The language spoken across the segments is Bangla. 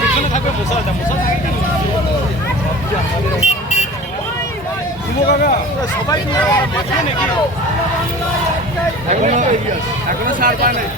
পিছনে থাকবে সবাই মাঠে নাকি এখনো সার পায় নাই।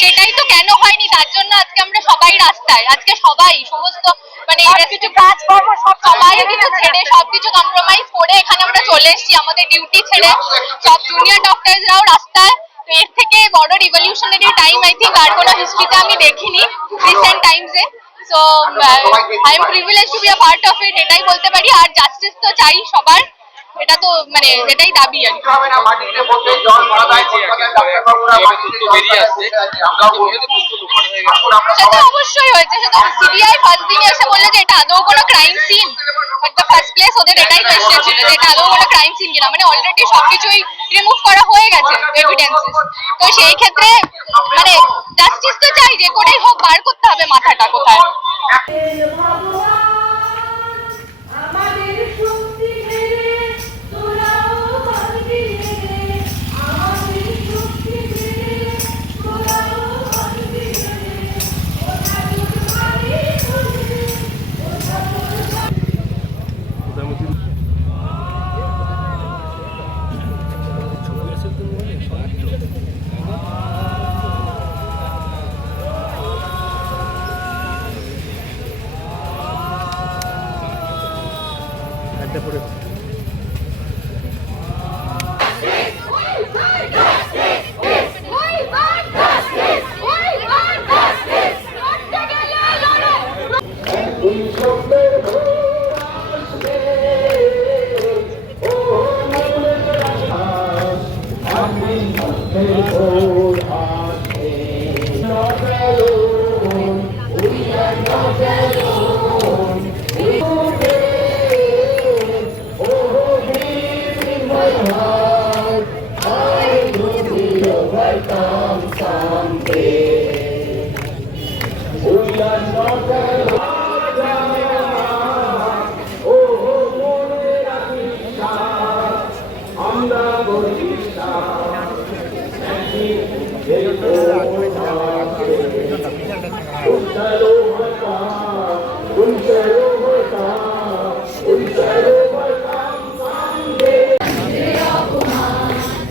সেটাই তো কেন হয়নি, তার জন্য আজকে আমরা সবাই রাস্তায়। আজকে সবাই সমস্ত মানে কিছু কাজকর্ম সবাই কিছু ছেড়ে সবকিছু কম্প্রোমাইজ করে এখানে আমরা চলে এসেছি আমাদের ডিউটি ছেড়ে। সব জুনিয়র ডক্টরসরাও রাস্তায়। এর থেকে বড় রিভলিউশনারি টাইম আই থিঙ্ক আর কোনো হিস্ট্রিতে আমি দেখিনি রিসেন্ট টাইমসে। So I am privilege to be a part of it, এটাই বলতে পারি। আর জাস্টিস তো চাই সবার, এটা তো মানে এটাই দাবি আর সেটা অবশ্যই হয়েছে। সেটা সিবিআই ফার্স্ট দিনে এসে বললে যে এটা আদৌ কোনো crime scene, at the first place ওদের এটাই কোয়েশ্চেন ছিল যে এটা আদৌ কোনো ক্রাইম সিন কিনা। মানে অলরেডি সবকিছুই রিমুভ করা হয়ে গেছে এভিডেন্সেস। তো সেই ক্ষেত্রে মানে জাস্টিস তো চাই, যে করেই হোক বার করতে হবে মাথাটা কোথায়।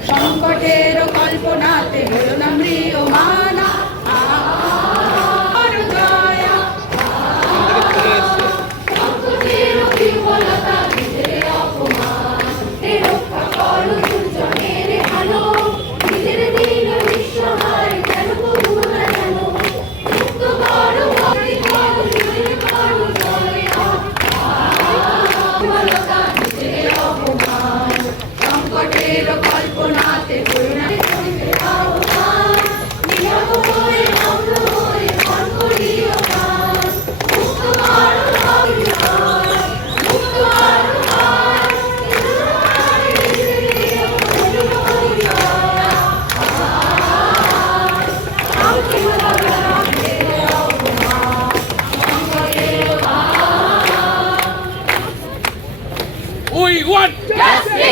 সংকটের কল্পনাতে হলো না ম্রিয়মানা We want justice!